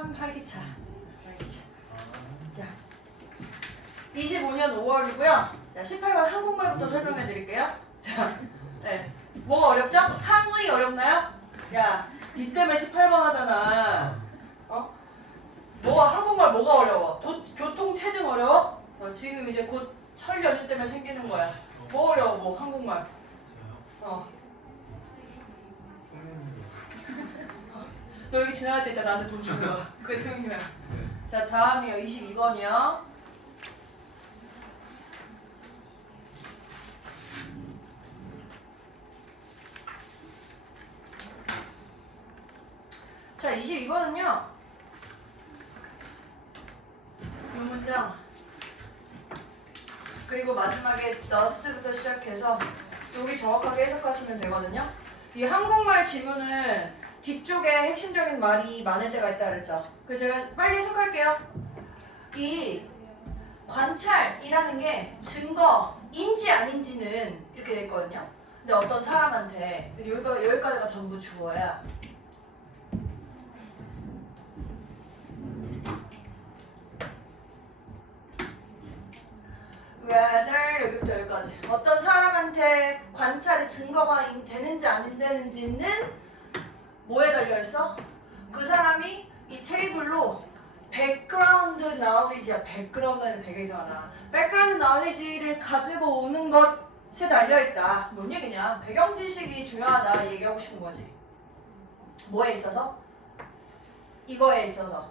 참 활기차. 자, 25년 5월이고요. 자, 18번 한국말부터 설명해 드릴게요. 자, 네. 뭐가 어렵죠? 항의 어렵나요? 야, 니 때문에 18번 하잖아. 어? 한국말 뭐가 어려워? 교통체증 어려워? 지금 이제 곧 설 연휴 때문에 생기는 거야. 뭐 어려워, 한국말? 너 여기 지나갈 때 일단 나한테 돈 주는 거야. 그게 통행료야. 자, 다음이요. 22번이요. 자, 22번은요. 이 문장. 그리고 마지막에 thus부터 시작해서 여기 정확하게 해석하시면 되거든요. 이 한국말 지문은 뒤쪽에 핵심적인 말이 많을 때가 있다 그랬죠. 그래서 제가 빨리 해석할게요. 이 관찰이라는 게 증거인지 아닌지는 이렇게 돼 있거든요. 근데 어떤 사람한테 여기까지가 전부 주어야. whether 여기부터 여기까지 어떤 사람한테 관찰의 증거가 되는지 안 되는지는 뭐에 달려있어? 그 사람이 이 테이블로 background knowledge야. background는 되게 이상하다. background knowledge를 가지고 오는 것에 달려있다. 뭔 얘기냐? 배경 지식이 중요하다 얘기하고 싶은 거지. 뭐에 있어서? 이거에 있어서.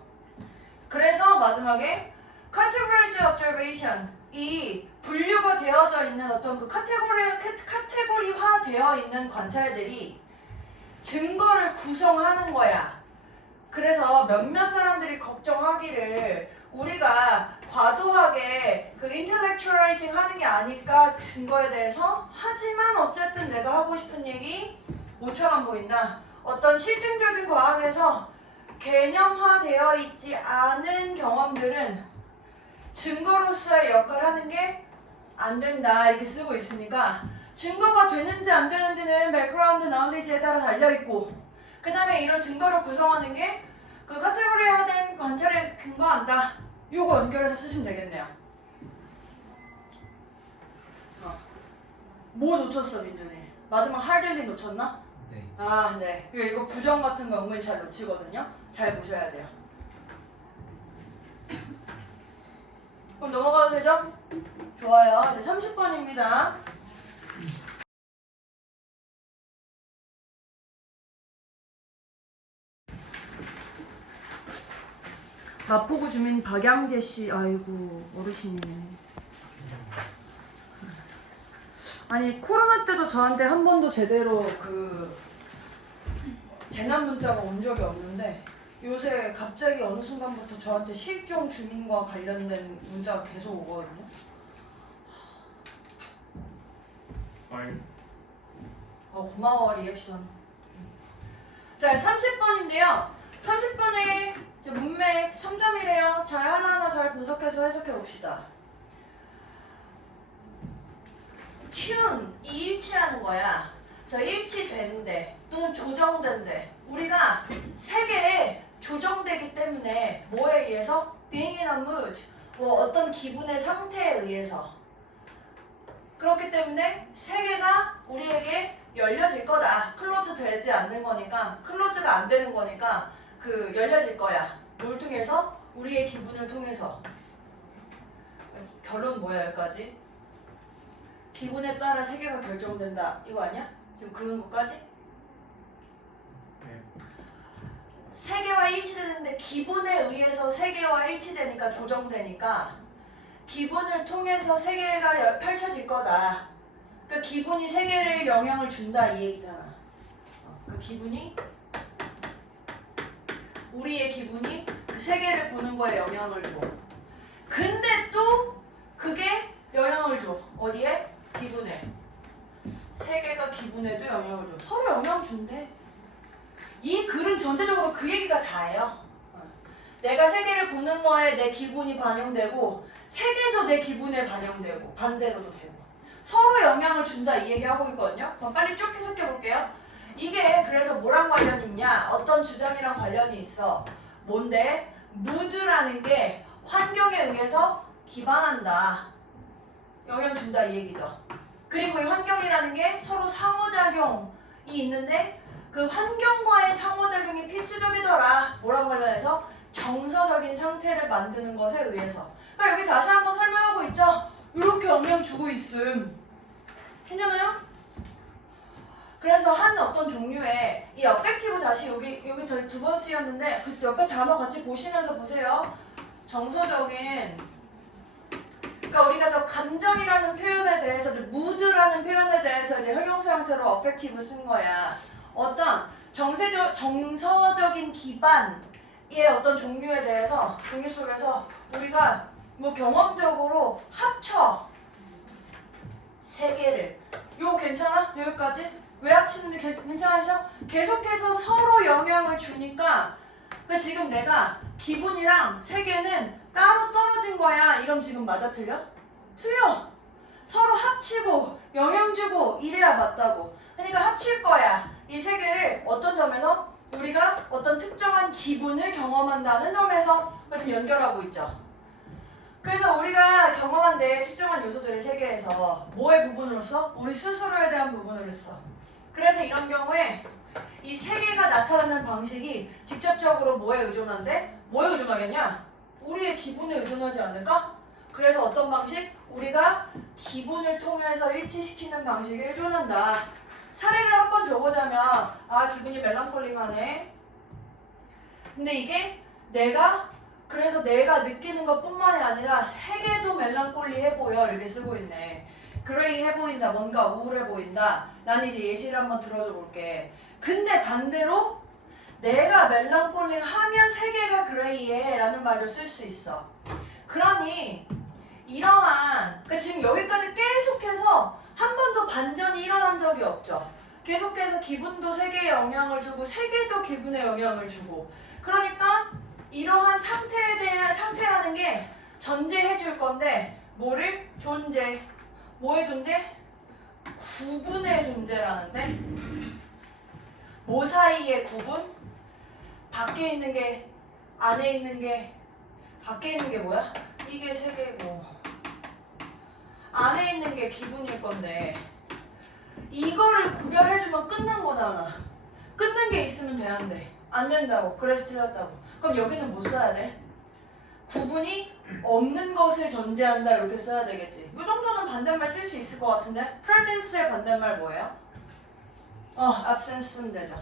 그래서 마지막에 categorized observation 이 분류가 되어져 있는 어떤 그 카테고리화 되어 있는 관찰들이 증거를 구성하는 거야. 그래서 몇몇 사람들이 걱정하기를 우리가 과도하게 그 intellectualizing 하는 게 아닐까 증거에 대해서. 하지만 어쨌든 내가 하고 싶은 얘기 모처럼 보인다. 어떤 실증적인 과학에서 개념화되어 있지 않은 경험들은 증거로서의 역할을 하는 게 안 된다 이렇게 쓰고 있으니까 증거가 되는지 안 되는지는 백그라운드 knowledge에 따라 달려있고, 그 다음에 이런 증거를 구성하는 게 그 카테고리화된 관찰에 근거한다. 요거 연결해서 쓰시면 되겠네요. 뭐 놓쳤어 민준이? 마지막 할델리 놓쳤나? 네. 아, 네. 이거 부정 같은 거 은근히 잘 놓치거든요. 잘 보셔야 돼요. 그럼 넘어가도 되죠? 좋아요. 이제 30번입니다. 마포구 주민 박양재 씨, 아이고 어르신이네. 아니 코로나 때도 저한테 한 번도 제대로 그 재난 문자가 온 적이 없는데 요새 갑자기 어느 순간부터 저한테 실종 주민과 관련된 문자가 계속 오거든요. 고마워 리액션. 자, 30번인데요. 30번에 문맥 3점이래요. 잘 하나하나 잘 분석해서 해석해 봅시다. 튠이 일치하는 거야. 그래서 일치되는데 또는 조정된데 우리가 세계에 조정되기 때문에 뭐에 의해서? being in a mood, 어떤 기분의 상태에 의해서. 그렇기 때문에 세계가 우리에게 열려질 거다. 클로즈 되지 않는 거니까, 클로즈가 안 되는 거니까 그 열려질 거야. 뭘 통해서? 우리의 기분을 통해서. 결론 뭐야 여기까지? 기분에 따라 세계가 결정된다. 이거 아니야? 지금 그은 것까지? 네. 세계와 일치되는데 기분에 의해서 세계와 일치되니까 조정되니까 기분을 통해서 세계가 펼쳐질 거다. 그 기분이 세계를 영향을 준다 이 얘기잖아. 그 기분이 우리의 기분이 그 세계를 보는 거에 영향을 줘. 근데 또 그게 영향을 줘. 어디에? 기분에. 세계가 기분에도 영향을 줘. 서로 영향 준대. 이 글은 전체적으로 그 얘기가 다예요. 내가 세계를 보는 거에 내 기분이 반영되고 세계도 내 기분에 반영되고 반대로도 되고 서로 영향을 준다 이 얘기하고 있거든요. 그럼 빨리 쭉 해석해 볼게요. 이게 그래서 뭐랑 관련이 있냐? 어떤 주장이랑 관련이 있어. 뭔데? 무드라는 게 환경에 의해서 기반한다. 영향 준다 이 얘기죠. 그리고 이 환경이라는 게 서로 상호작용이 있는데 그 환경과의 상호작용이 필수적이더라. 뭐랑 관련해서? 정서적인 상태를 만드는 것에 의해서. 그러니까 여기 다시 한번 설명하고 있죠. 이렇게 영향 주고 있음. 괜찮아요? 그래서 한 어떤 종류의 이 어펙티브 다시 여기 두 번 쓰였는데 그 옆에 단어 같이 보시면서 보세요. 정서적인 그러니까 우리가 저 감정이라는 표현에 대해서 무드라는 표현에 대해서 이제 형용사 형태로 어펙티브 쓴 거야. 어떤 정서적인 기반의 어떤 종류에 대해서 종류 속에서 우리가 뭐 경험적으로 합쳐 세 개를 요거 괜찮아? 여기까지? 왜 합치는데 괜찮으셔? 계속해서 서로 영향을 주니까 그러니까 지금 내가 기분이랑 세계는 따로 떨어진 거야. 이럼 지금 맞아 틀려? 틀려. 서로 합치고 영향 주고 이래야 맞다고. 그러니까 합칠 거야. 이 세 개를 어떤 점에서? 우리가 어떤 특정한 기분을 경험한다는 점에서 지금 연결하고 있죠. 그래서 우리가 경험한 내 특정한 요소들의 세계에서 뭐의 부분으로서? 우리 스스로에 대한 부분으로 써. 그래서 이런 경우에 이 세 개가 나타나는 방식이 직접적으로 뭐에 의존한데? 뭐에 의존하겠냐? 우리의 기분에 의존하지 않을까? 그래서 어떤 방식? 우리가 기분을 통해서 일치시키는 방식에 의존한다. 사례를 한번 줘보자면 기분이 멜랑콜릭하네. 근데 이게 그래서 내가 느끼는 것뿐만이 아니라 세계도 멜랑콜리해 보여 이렇게 쓰고 있네. 그레이해 보인다. 뭔가 우울해 보인다. 난 이제 예시를 한번 들어줘 볼게. 근데 반대로 내가 멜랑콜릭하면 세계가 그레이해 라는 말도 쓸 수 있어. 그러니 이러한 그러니까 지금 여기까지 계속해서 한 번도 반전이 일어난 적이 없죠. 계속해서 기분도 세계에 영향을 주고 세계도 기분에 영향을 주고 그러니까 이러한 상태에 대한 상태라는 게 전제해 줄 건데 뭐를? 존재. 뭐의 존재? 구분의 존재라는데 뭐 사이의 구분? 밖에 있는 게 안에 있는 게 밖에 있는 게 뭐야? 이게 세계고 안에 있는 게 기분일 건데 이거를 구별해주면 끝난 거잖아. 끊는 게 있으면 되는데 안 된다고. 그래서 틀렸다고. 그럼 여기는 뭐 써야 돼? 구분이 없는 것을 전제한다 이렇게 써야 되겠지. 이 정도는 반대말 쓸 수 있을 것 같은데 presence의 반대말 뭐예요? absence 쓰면 되죠.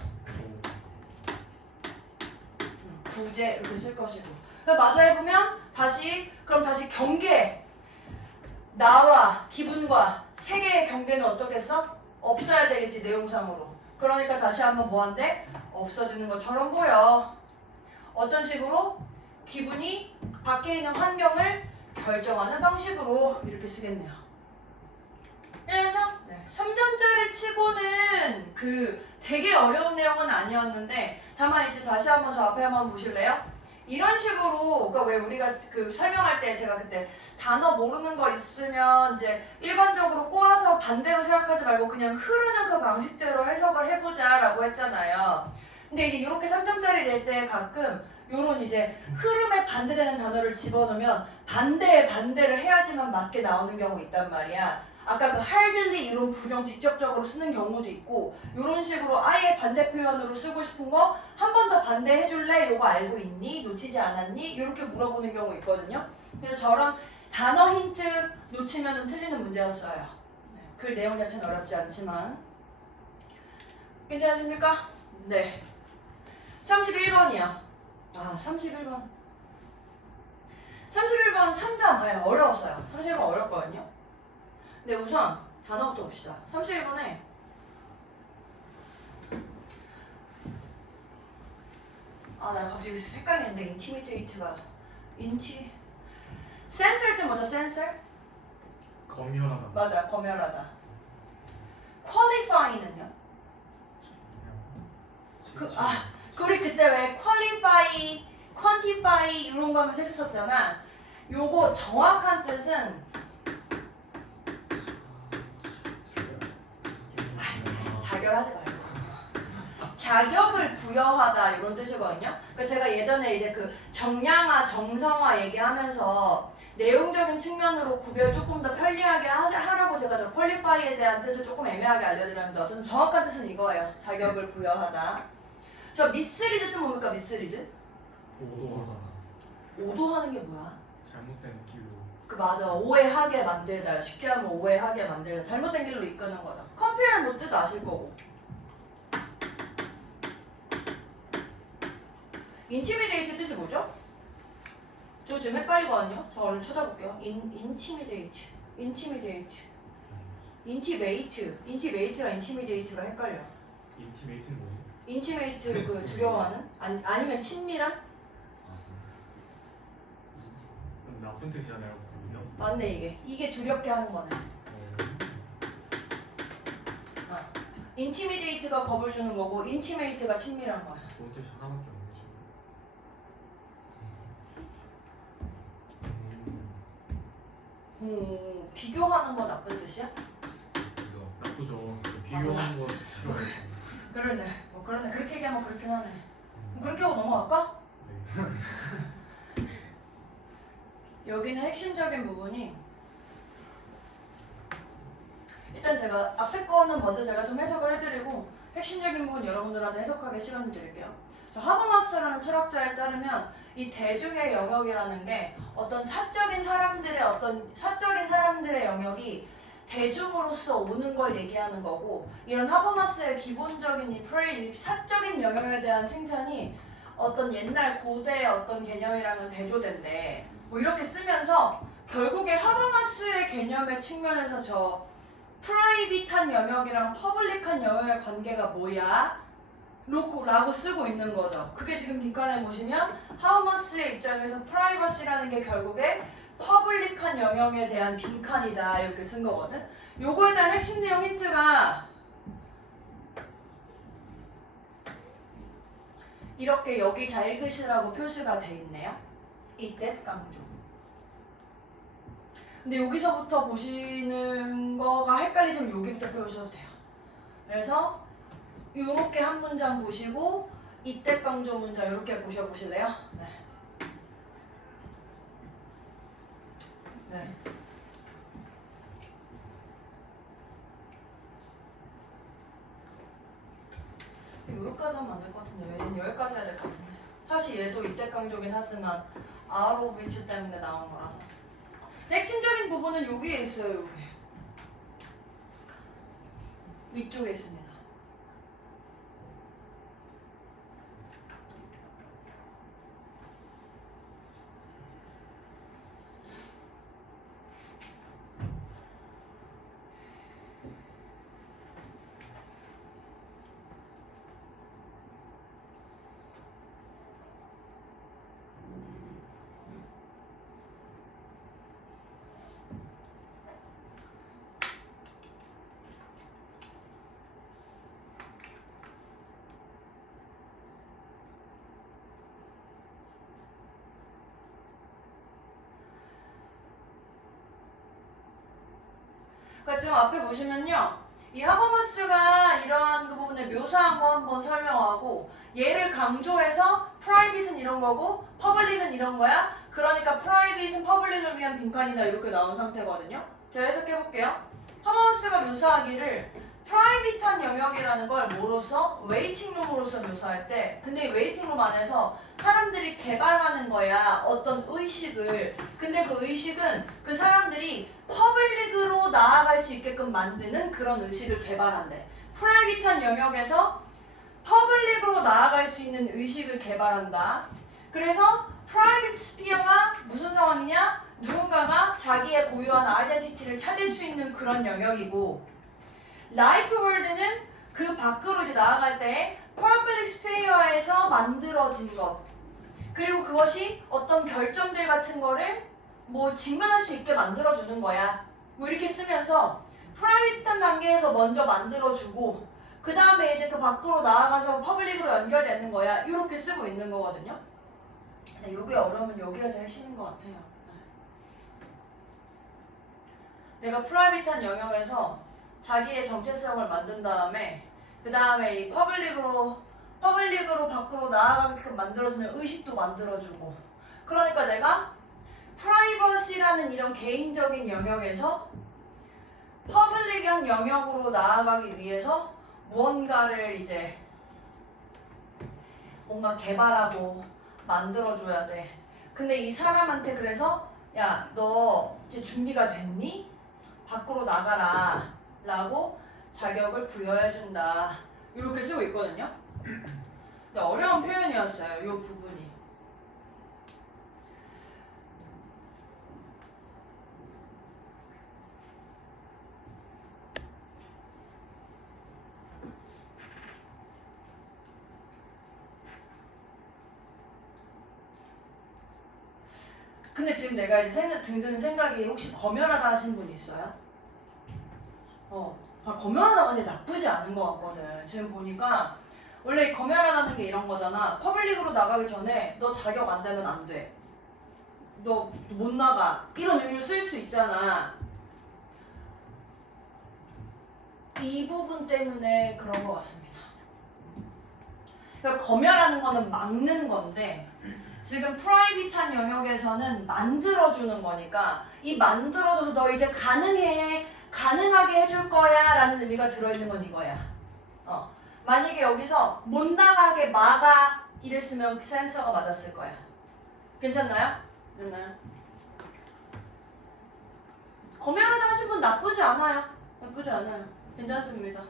구제 이렇게 쓸 것이고. 맞아 해보면 그럼 다시 경계. 나와 기분과 세계의 경계는 어떻게 써? 없어야 되겠지 내용상으로. 그러니까 다시 한번 뭐한대? 없어지는 것처럼 보여. 어떤 식으로? 기분이 밖에 있는 환경을 결정하는 방식으로 이렇게 쓰겠네요. 이해했죠? 네. 3점짜리 치고는 되게 어려운 내용은 아니었는데 다만 이제 다시 한번 저 앞에 한번 보실래요? 이런 식으로 그러니까 왜 우리가 설명할 때 제가 그때 단어 모르는 거 있으면 이제 일반적으로 꼬아서 반대로 생각하지 말고 그냥 흐르는 그 방식대로 해석을 해보자라고 했잖아요. 근데 이제 이렇게 3점짜리 낼 때 가끔 요런 이제 흐름에 반대되는 단어를 집어넣으면 반대에 반대를 해야지만 맞게 나오는 경우 있단 말이야. 아까 그 hardly 이런 부정 직접적으로 쓰는 경우도 있고 요런 식으로 아예 반대 표현으로 쓰고 싶은 거 한 번 더 반대해줄래? 요거 알고 있니? 놓치지 않았니? 이렇게 물어보는 경우 있거든요. 그래서 저런 단어 힌트 놓치면 틀리는 문제였어요. 그 내용 자체는 어렵지 않지만 괜찮으십니까? 네. 31번이요. 31번. 31번 3점. 어려웠어요. 31번 어렵거든요. 근데 우선 단어부터 봅시다. 31번에 나 갑자기 헷갈리는데 인티미테이트가 센서일 때 먼저 센서? 검열하다. 맞아, 검열하다. qualify는요? 우리 그때 왜 qualify, quantify 이런 거 하면서 했었잖아. 요거 정확한 뜻은 자결하지 말고 자격을 부여하다 이런 뜻이거든요. 그러니까 제가 예전에 이제 그 정량화, 정성화 얘기하면서 내용적인 측면으로 구별 조금 더 편리하게 하라고 제가 저 퀄리파이에 대한 뜻을 조금 애매하게 알려드렸는데 어쨌든 정확한 뜻은 이거예요. 자격을 부여하다. 저 미스리드 뜻 뭡니까? 미스리드? 오도하다. 오도하는 게 뭐야? 잘못된 길로. 그 맞아. 오해하게 만들다. 쉽게 하면 오해하게 만들다. 잘못된 길로 이끄는 거죠. 컴페어는 뭐 뜻 아실 거고. 인티미데이트 뜻이 뭐죠? 저 지금 헷갈리거든요. 저 얼른 찾아볼게요. 인티미데이트. 인티메이트랑 인티미데이트가 헷갈려. 인티메이트는 뭐지? 인티메이트 그 두려워하는? 아니면 친밀한? 나쁜 뜻이잖아요. 그럼요. 맞네 이게 두렵게 하는 거네. 인티미데이트가 겁을 주는 거고 인티메이트가 친밀한 거야. 좋은 뜻이 하나밖에 없네. 비교하는 거 나쁜 뜻이야? 그래서 나쁘죠. 비교하는 거 싫어해요. 그러네. 뭐 그러네. 그렇게 얘기하면 그렇긴 하네. 그렇게 하고 넘어갈까? 네. 여기는 핵심적인 부분이 일단 제가 앞에 거는 먼저 제가 좀 해석을 해드리고 핵심적인 부분 여러분들한테 해석하게 시간 드릴게요. 하버마스라는 철학자에 따르면 이 대중의 영역이라는 게 어떤 사적인 사람들의 영역이 대중으로서 오는 걸 얘기하는 거고 이런 하버마스의 기본적인 이 사적인 영역에 대한 칭찬이 어떤 옛날 고대의 어떤 개념이랑은 대조된대. 뭐 이렇게 쓰면서 결국에 하버마스의 개념의 측면에서 저 프라이빗한 영역이랑 퍼블릭한 영역의 관계가 뭐야? 라고 쓰고 있는 거죠. 그게 지금 빈칸에 보시면 하버마스의 입장에서 프라이버시라는 게 결국에 퍼블릭한 영역에 대한 빈칸이다 이렇게 쓴 거거든. 요거에 대한 핵심 내용 힌트가 이렇게 여기 잘 읽으시라고 표시가 돼 있네요. 이때 강조. 근데 여기서부터 보시는 거가 헷갈리시면 여기부터 배우셔도 돼요. 그래서 요렇게 한 문장 보시고 이때 강조 문장 이렇게 보실래요? 네. 네. 여기까지 하면 안 될 것 같은데 얘는 여기까지 해야 될 것 같은데 사실 얘도 이때 강조긴 하지만 out of which 때문에 나온 거라서 핵심적인 부분은 여기에 있어요. 여기 위쪽에 있습니다. 그러니까 지금 앞에 보시면요. 이 하버마스가 이러한 그 부분을 묘사한 거 한번 설명하고 얘를 강조해서 프라이빗은 이런 거고 퍼블릭은 이런 거야. 그러니까 프라이빗은 퍼블릭을 위한 빈칸이다 이렇게 나온 상태거든요. 제가 해석해 볼게요. 하버마스가 묘사하기를 프라이빗한 영역이라는 걸 뭐로서? 웨이팅룸으로서 묘사할 때 근데 이 웨이팅룸 안에서 사람들이 개발하는 거야 어떤 의식을. 근데 그 의식은 그 사람들이 퍼블릭으로 나아갈 수 있게끔 만드는 그런 의식을 개발한대. 프라이빗한 영역에서 퍼블릭으로 나아갈 수 있는 의식을 개발한다. 그래서 프라이빗 스피어가 무슨 상황이냐? 누군가가 자기의 고유한 아이덴티티를 찾을 수 있는 그런 영역이고 라이프 월드는 그 밖으로 이제 나아갈 때 퍼블릭 스피어에서 만들어진 것 그리고 그것이 어떤 결정들 같은 거를 뭐 직면할 수 있게 만들어주는 거야. 뭐 이렇게 쓰면서 프라이빗한 단계에서 먼저 만들어주고 그 다음에 이제 그 밖으로 나아가서 퍼블릭으로 연결되는 거야. 이렇게 쓰고 있는 거거든요. 근데 요게 어려우면 여기가 제일 핵심인 것 같아요. 내가 프라이빗한 영역에서 자기의 정체성을 만든 다음에 그 다음에 이 퍼블릭으로 퍼블릭으로 밖으로 나아가게끔 만들어주는 의식도 만들어주고. 그러니까 내가 프라이버시라는 이런 개인적인 영역에서 퍼블릭한 영역으로 나아가기 위해서 무언가를 이제 뭔가 개발하고 만들어줘야 돼. 근데 이 사람한테 그래서 야, 너 이제 준비가 됐니? 밖으로 나가라 라고 자격을 부여해준다. 이렇게 쓰고 있거든요. 근데 어려운 표현이었어요. 이 부분이. 근데 지금 내가 이제 드는 생각이 혹시 검열하다 하신 분 있어요? 검열하다가 근데 나쁘지 않은 것 같거든. 지금 보니까 원래 검열하다는 게 이런 거잖아. 퍼블릭으로 나가기 전에 너 자격 안 되면 안 돼. 너 못 나가. 이런 의미로 쓸 수 있잖아. 이 부분 때문에 그런 것 같습니다. 그러니까 검열하는 거는 막는 건데 지금 프라이빗한 영역에서는 만들어주는 거니까 이 만들어줘서 너 이제 가능하게 해줄 거야 라는 의미가 들어있는 건 이거야. 만약에 여기서 못 나가게 막아 이랬으면 센서가 맞았을 거야. 괜찮나요? 됐나요? 검열하다 하신 분 나쁘지 않아요. 나쁘지 않아요. 괜찮습니다.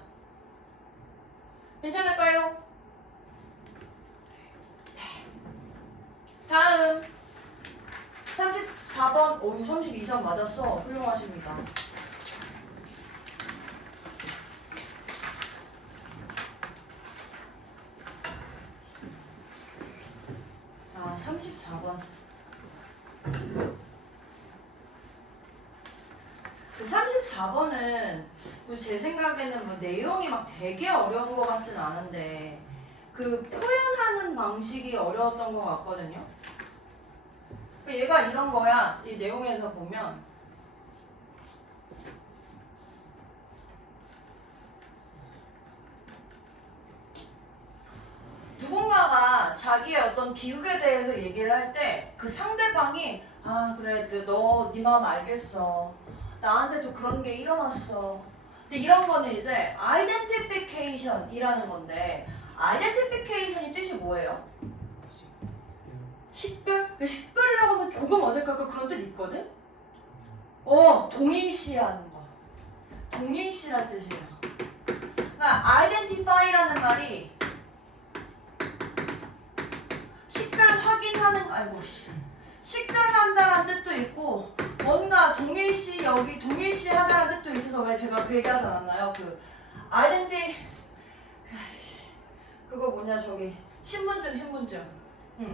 괜찮을까요? 다음 34번. 32선 맞았어. 훌륭하십니다. 자, 34번. 그 34번은 제 생각에는 뭐 내용이 막 되게 어려운 것 같진 않은데 그 표현하는 방식이 어려웠던 것 같거든요. 얘가 이런 거야. 이 내용에서 보면 누군가가 자기의 어떤 비극에 대해서 얘기를 할 때 그 상대방이 그래 네 마음 알겠어. 나한테도 그런 게 일어났어. 근데 이런 거는 이제 identification이라는 건데 identification이 뜻이 뭐예요? 식별? 식별이라고 하면 조금 어색할까 그런 뜻 있거든? 동일시하는 거. 동일시란 뜻이에요. 그러니까 identify라는 말이 식별 확인하는 식별한다라는 뜻도 있고 뭔가 동일시하다라는 뜻도 있어서 왜 제가 그 얘기하지 않았나요? 그 그거 뭐냐 신분증.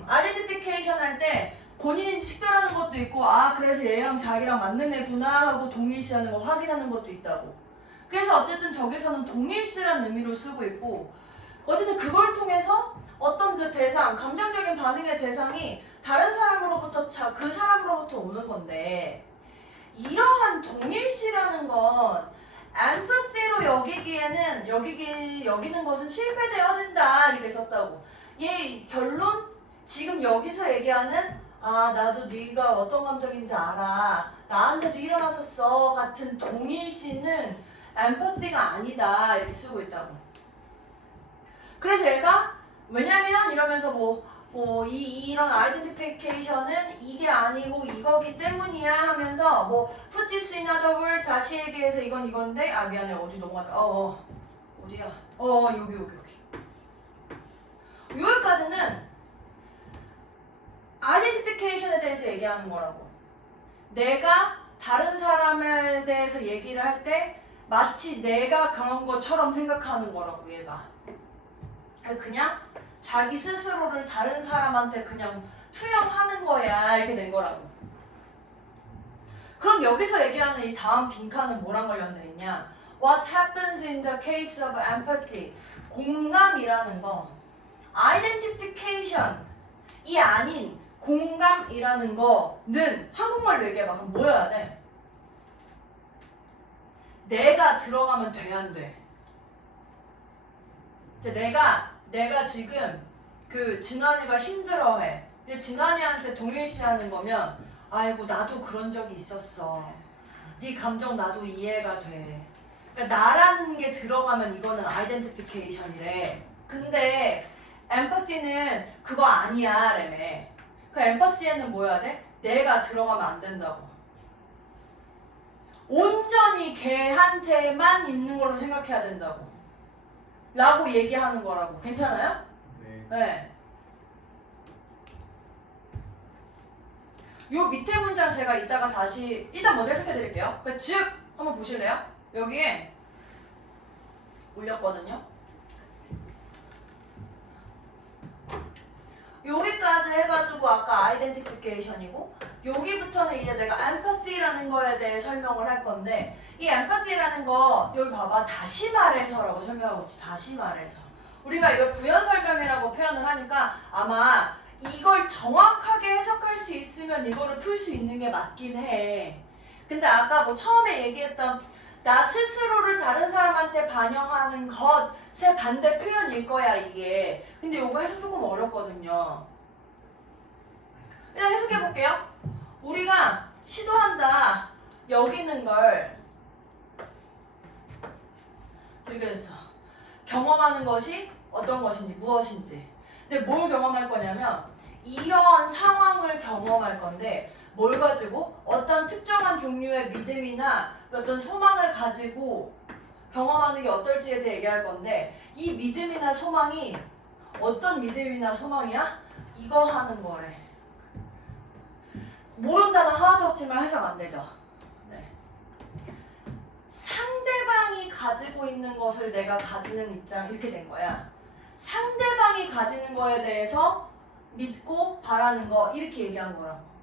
아이덴티피케이션 할 때 본인인지 식별하는 것도 있고 그래서 얘랑 자기랑 맞는 애구나 하고 동일시하는 거 확인하는 것도 있다고. 그래서 어쨌든 저기서는 동일시라는 의미로 쓰고 있고 어쨌든 그걸 통해서 어떤 그 대상, 감정적인 반응의 대상이 다른 사람으로부터 그 사람으로부터 오는 건데 이러한 동일시라는 건 empathy로 여기는 것은 실패되어진다 이렇게 썼다고. 얘 결론 지금 여기서 얘기하는 나도 네가 어떤 감정인지 알아. 나한테도 일어났었어 같은 동일시는 empathy가 아니다 이렇게 쓰고 있다고. 그래서 얘가 왜냐면 이러면서 이런 identification은 이게 아니고 이거기 때문이야 하면서 put this in other words 다시 얘기해서 이건 이건데 미안해 어디 넘어갔다. 어디야? 여기. 여기까지는 identification에 대해서 얘기하는 거라고. 내가 다른 사람에 대해서 얘기를 할 때 마치 내가 그런 것처럼 생각하는 거라고 얘가. 그냥 자기 스스로를 다른 사람한테 그냥 투영하는 거야 이렇게 된 거라고. 그럼 여기서 얘기하는 이 다음 빈칸은 뭐랑 관련돼 있냐? What happens in the case of empathy? 공감이라는 거. identification이 아닌 공감이라는 거는 한국말로 얘기해봐. 그럼 뭐여야 돼? 내가 들어가면 돼, 안 돼? 이제 내가 내가 지금 그 진환이가 힘들어해. 근데 진환이한테 동일시하는 거면 아이고 나도 그런 적이 있었어. 네 감정 나도 이해가 돼. 그러니까 나라는 게 들어가면 이거는 아이덴티피케이션이래. 근데 엠퍼티는 그거 아니야, 래매. 그 엠퍼시에는 뭐야 돼? 내가 들어가면 안 된다고. 온전히 걔한테만 있는 걸로 생각해야 된다고. 라고 얘기하는 거라고. 괜찮아요? 네. 네. 요 밑에 문장 제가 이따가 다시 일단 먼저 해석해 드릴게요. 그러니까 즉 한번 보실래요? 여기에 올렸거든요. 여기까지 해가지고 아까 아이덴티피케이션이고 여기부터는 이제 내가 empathy라는 거에 대해 설명을 할 건데 이 empathy라는 거 여기 봐봐 다시 말해서라고 설명하고 있지. 다시 말해서 우리가 이걸 부연 설명이라고 표현을 하니까 아마 이걸 정확하게 해석할 수 있으면 이거를 풀 수 있는 게 맞긴 해. 근데 아까 뭐 처음에 얘기했던 나 스스로를 다른 사람한테 반영하는 것의 반대 표현일 거야 이게. 근데 이거 해석 조금 어렵거든요. 일단 해석해 볼게요. 우리가 시도한다 여기는 걸 여기에서 경험하는 것이 어떤 것인지 무엇인지. 근데 뭘 경험할 거냐면 이런 상황을 경험할 건데 뭘 가지고 어떤 특정한 종류의 믿음이나 어떤 소망을 가지고 경험하는 게 어떨지에 대해 얘기할 건데 이 믿음이나 소망이 어떤 믿음이나 소망이야? 이거 하는 거래. 모른다는 하나도 없지만 해석 안 되죠. 네. 상대방이 가지고 있는 것을 내가 가지는 입장 이렇게 된 거야. 상대방이 가지는 거에 대해서 믿고 바라는 거 이렇게 얘기한 거라고.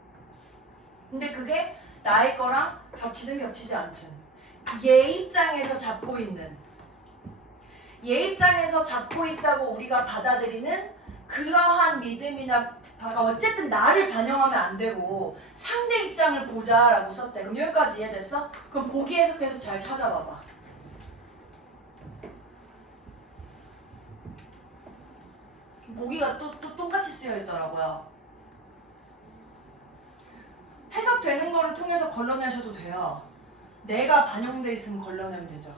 근데 그게 나의 거랑 겹치든 겹치지 않든 얘 입장에서 잡고 있는 얘 입장에서 잡고 있다고 우리가 받아들이는 그러한 믿음이나 어쨌든 나를 반영하면 안 되고 상대 입장을 보자라고 썼대. 그럼 여기까지 이해됐어? 그럼 보기 해석해서 잘 찾아봐봐. 보기가 또 똑같이 쓰여 있더라고요. 해석되는 거를 통해서 걸러내셔도 돼요. 내가 반영돼 있으면 걸러내면 되죠.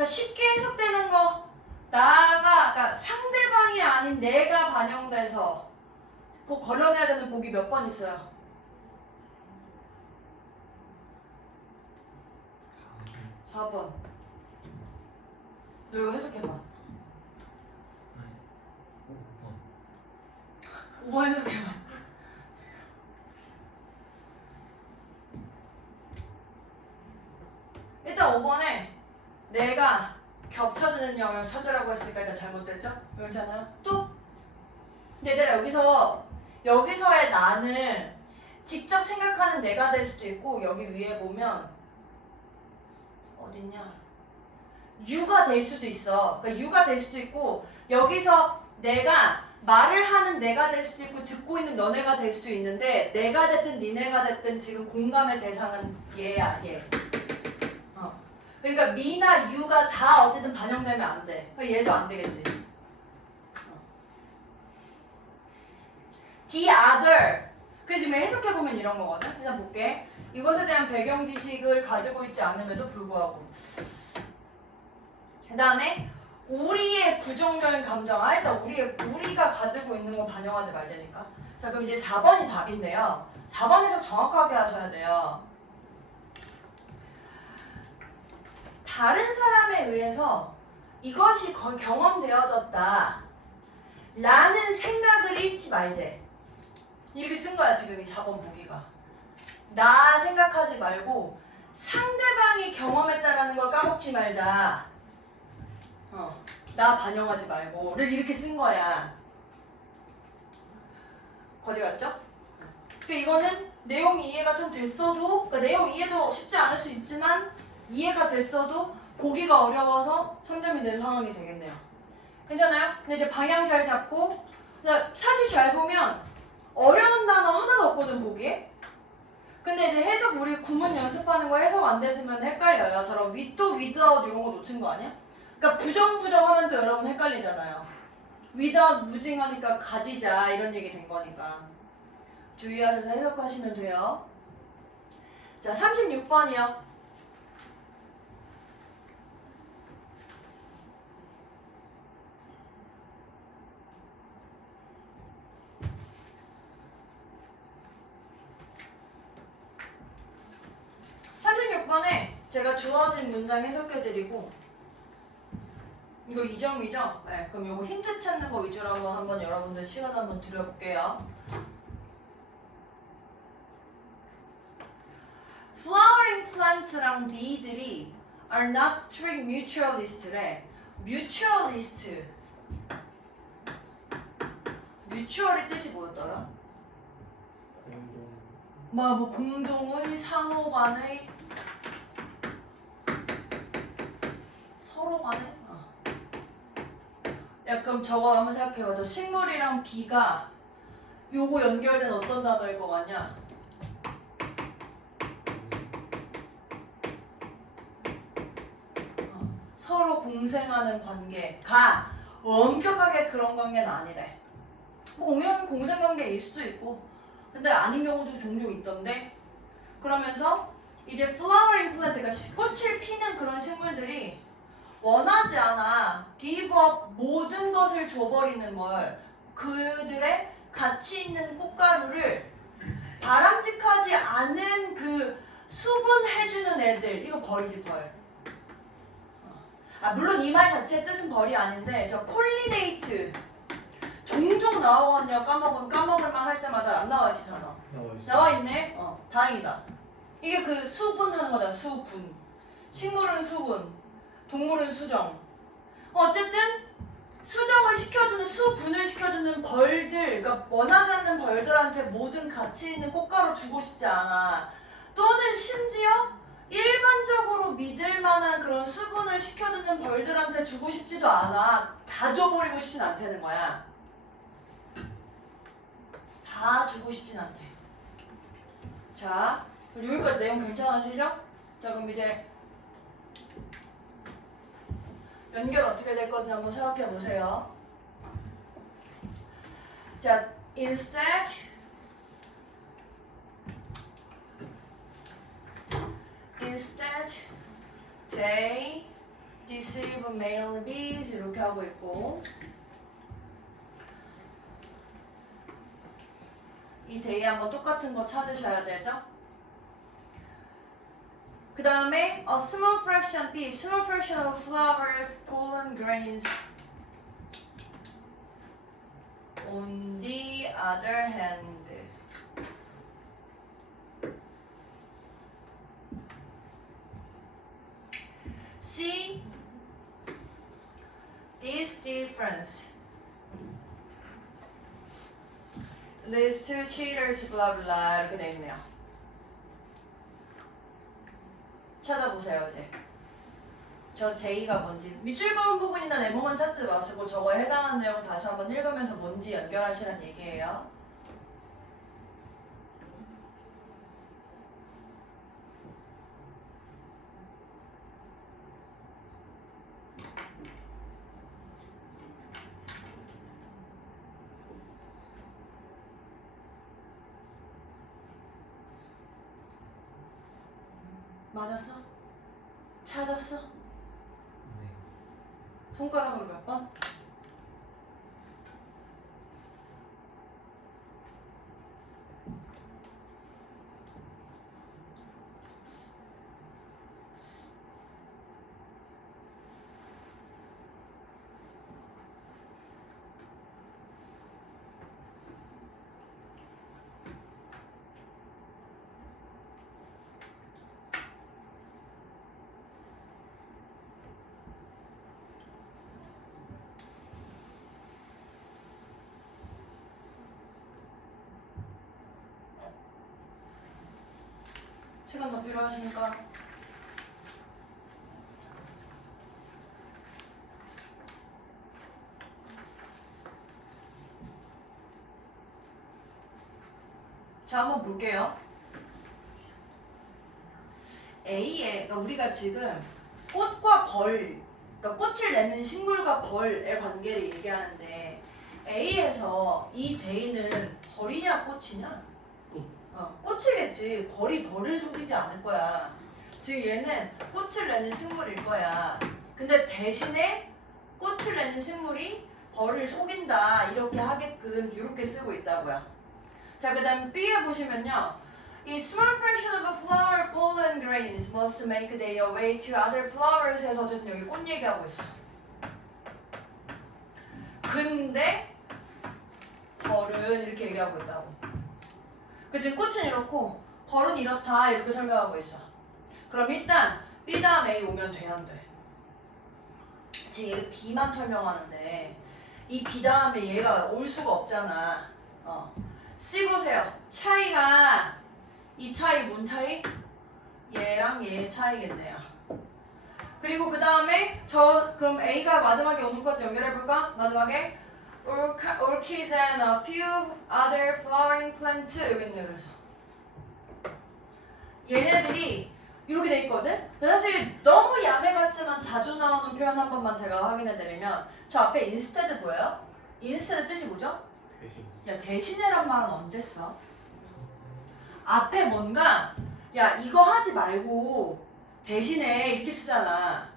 자, 쉽게 해석되는 거 그러니까 상대방이 아닌 내가 반영돼서 걸러내야 되는 복이 몇 번 있어요? 4번. 너 이거 해석해봐. 5번 해석해봐. 일단 5번에 내가 겹쳐지는 영역 찾으라고 했으니까 일단 잘못됐죠? 괜찮아요? 또? 근데 얘들아 여기서의 나는 직접 생각하는 내가 될 수도 있고 여기 위에 보면 어딨냐? 유가 될 수도 있어. 그러니까 유가 될 수도 있고 여기서 내가 말을 하는 내가 될 수도 있고 듣고 있는 너네가 될 수도 있는데 내가 됐든 니네가 됐든 지금 공감의 대상은 얘야 얘. 그러니까 미나 유가 다 어쨌든 반영되면 안 돼. 그러니까 얘도 안 되겠지. The other. 그래서 지금 해석해보면 이런 거거든. 그냥 볼게. 이것에 대한 배경 지식을 가지고 있지 않음에도 불구하고. 그 다음에 우리의 부정적인 감정. 일단 우리가 가지고 있는 거 반영하지 말자니까. 자, 그럼 이제 4번이 답인데요. 4번 해석 정확하게 하셔야 돼요. 다른 사람에 의해서 이것이 경험되어졌다. 라는 생각을 잃지 말제. 이렇게 쓴 거야 지금 이 4번 보기가. 나 생각하지 말고 상대방이 경험했다라는 걸 까먹지 말자. 나 반영하지 말고를 이렇게 쓴 거야. 거지 같죠? 그러니까 이거는 내용이 이해가 좀 됐어도, 그러니까 내용 이해도 쉽지 않을 수 있지만 이해가 됐어도 보기가 어려워서 3점이 된 상황이 되겠네요. 괜찮아요? 근데 이제 방향 잘 잡고, 사실 잘 보면 어려운 단어 하나도 없거든 보기에. 근데 이제 해석 우리 구문 연습하는 거 해석 안 됐으면 헷갈려요. 저런 with도 without 이런 거 놓친 거 아니야? 그러니까 부정 하면 또 여러분 헷갈리잖아요. without 무징하니까 가지자 이런 얘기 된 거니까. 주의하셔서 해석하시면 돼요. 자, 36번이요. 번에 제가 주어진 문장 해석해드리고 이거 2점이죠? 네, 그럼 이거 힌트 찾는 거 위주로 한번 여러분들 시간 한번 드려볼게요. Flowering plants랑 bee들이 are not strict mutualist래. mutualist. mutual의 뜻이 뭐였더라? 뭐 공동의, 상호간의, 서로 간의? 약간 저거 한번 생각해봐. 저 식물이랑 비가 요거 연결된 어떤 단어일 것 같냐? 서로 공생하는 관계가 엄격하게 그런 관계는 아니래. 뭐 공생관계일 수도 있고 근데 아닌 경우도 종종 있던데. 그러면서 이제 flowering plant가 꽃을 피는 그런 식물들이 원하지 않아 give up 모든 것을 줘버리는 걸, 그들의 가치 있는 꽃가루를 바람직하지 않은 그 수분해주는 애들 이거 벌이지 벌. 물론 이 말 자체의 뜻은 벌이 아닌데 저 폴리네이트 종종 나오거든요. 까먹을만 할 때마다 안 나와있지 단어. 나와있네? 다행이다. 이게 그 수분하는 거잖아. 수분. 식물은 수분, 동물은 수정. 어쨌든 수정을 시켜주는, 수분을 시켜주는 벌들, 그러니까 원하지 않는 벌들한테 모든 가치 있는 꽃가루 주고 싶지 않아. 또는 심지어 일반적으로 믿을 만한 그런 수분을 시켜주는 벌들한테 주고 싶지도 않아. 다 줘버리고 싶진 않다는 거야. 다 주고 싶진 않대. 자, 여기까지 내용 괜찮으시죠? 자, 그럼 이제 연결 어떻게 될 건지 한번 생각해 보세요. 자, instead they deceive male bees 이렇게 하고 있고, 이 데이 한번 똑같은 거 찾으셔야 되죠? 그 다음에 a small fraction B, small fraction of flower pollen grains on the other hand. See this difference leads to cheaters blah blah 이렇게 돼 있네요. 찾아보세요 이제. 저 J가 뭔지 밑줄 그은 부분이나 네모만 찾지 마시고 저거에 해당하는 내용 다시 한번 읽으면서 뭔지 연결하시란 얘기예요. 맞았어? 찾았어? 네. 손가락으로 몇 번? 시간 더 필요하십니까? 자, 한번 볼게요. A에, 그러니까 우리가 지금 꽃과 벌, 그러니까 꽃을 내는 식물과 벌의 관계를 얘기하는데 A에서 이 데이는 벌이냐 꽃이냐? 꽃. 꽃이겠지. 벌이 벌을 속이지 않을 거야. 지금 얘는 꽃을 내는 식물일 거야. 근데 대신에 꽃을 내는 식물이 벌을 속인다 이렇게 하게끔 이렇게 쓰고 있다고요. 자, 그 다음 B에 보시면요. 이 small fraction of a flower pollen grains must make their way to other flowers 해서 어쨌든 여기 꽃 얘기하고 있어. 근데 벌은 이렇게 얘기하고 있다고. 그치? 꽃은 이렇고 벌은 이렇다 이렇게 설명하고 있어. 그럼 일단 B 다음 A 오면 돼 안 돼? 지금 얘가 B만 설명하는데 이 B 다음에 얘가 올 수가 없잖아. C 보세요. 차이가 이 차이 뭔 차이? 얘랑 얘의 차이겠네요. 그리고 그 다음에 그럼 A가 마지막에 오는 것까지 연결해볼까? 마지막에 orchid and a few other flowering plants 여기 있네요. 그래서 얘네들이 이렇게 돼 있거든? 사실 너무 야매 같지만 자주 나오는 표현 한 번만 제가 확인해드리면 저 앞에 instead 보여요? instead 뜻이 뭐죠? 대신. 야, 대신에란 말은 언제 써? 앞에 뭔가 야 이거 하지 말고 대신에 이렇게 쓰잖아.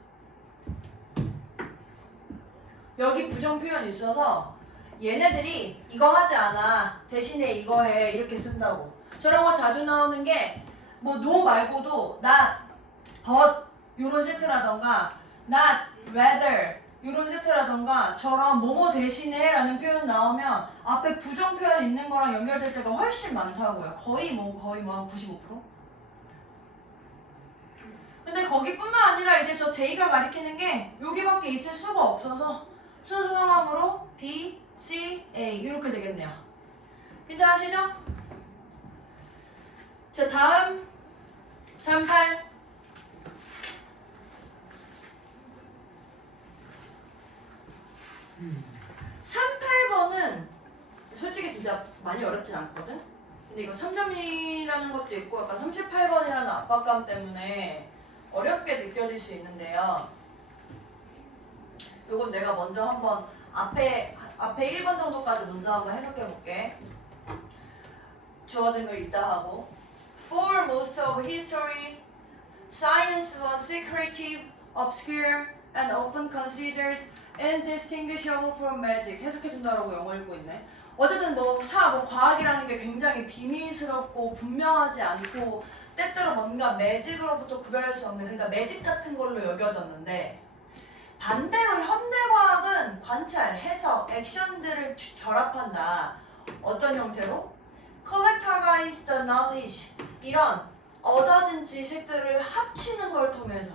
여기 부정 표현이 있어서 얘네들이 이거 하지 않아 대신에 이거 해 이렇게 쓴다고. 저런 거 자주 나오는 게 뭐 no 말고도 not, but 요런 세트라던가 not, rather 요런 세트라던가 저런 뭐뭐 대신에 라는 표현 나오면 앞에 부정 표현 있는 거랑 연결될 때가 훨씬 많다고요. 거의 한 95%? 근데 거기뿐만 아니라 이제 저 데이가 가리키는 게 여기밖에 있을 수가 없어서 순수 상황으로 B, C, A 이렇게 되겠네요. 괜찮으시죠? 자, 다음 38. 음. 38번은 솔직히 진짜 많이 어렵진 않거든? 근데 이거 3점이라는 것도 있고 약간 38번이라는 압박감 때문에 어렵게 느껴질 수 있는데요. 요건 내가 먼저 한번 앞에 1번 정도까지 먼저 한번 해석해 볼게. 주어진 걸 이따 하고. For most of history, science was secretive, obscure, and often considered indistinguishable from magic. 해석해준다라고 영어 읽고 있네. 어쨌든 뭐 과학이라는 게 굉장히 비밀스럽고 분명하지 않고 때때로 뭔가 매직으로부터 구별할 수 없는 그러니까 매직 같은 걸로 여겨졌는데 반대로 현대과학은 관찰, 해석, 액션들을 결합한다. 어떤 형태로? Collectivize the knowledge 이런 얻어진 지식들을 합치는 걸 통해서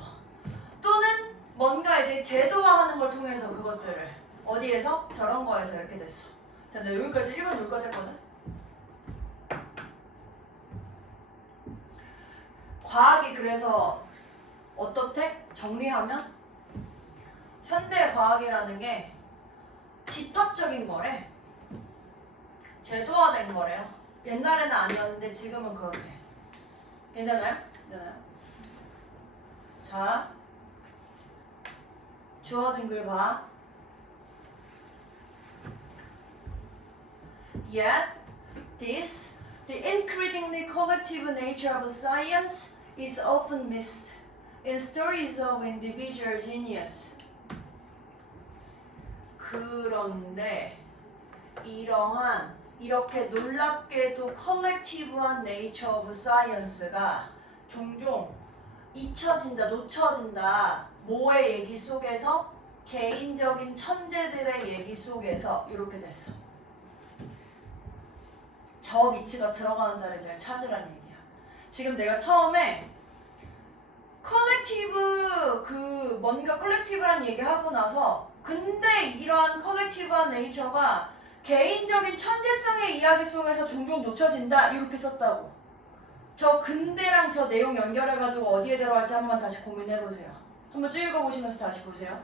또는 뭔가 이제 제도화하는 걸 통해서 그것들을 어디에서? 저런 거에서 이렇게 됐어. 자, 내가 여기까지 1번 여기까지 했거든? 과학이 그래서 어떻대? 정리하면 현대 과학이라는 게 집합적인 거래. 제도화된 거래요. 옛날에는 아니었는데 지금은 그렇대. 괜찮아요? 괜찮아요? 자, 주어진 글 봐. Yet, the increasingly collective nature of science is often missed in stories of individual genius. 그런데 이렇게 놀랍게도 컬렉티브한 네이처 오브 사이언스가 종종 놓쳐진다. 뭐의 얘기 속에서? 개인적인 천재들의 얘기 속에서 이렇게 됐어. 저 위치가 들어가는 자리를 잘 찾으란 얘기야. 지금 내가 처음에 컬렉티브 뭔가 컬렉티브란 얘기하고 나서 근데 이러한 컬렉티브한 네이처가 개인적인 천재성의 이야기 속에서 종종 놓쳐진다 이렇게 썼다고. 저 근대랑 저 내용 연결해가지고 어디에 들어갈지 한번 다시 고민해보세요. 한번 쭉 읽어보시면서 다시 보세요.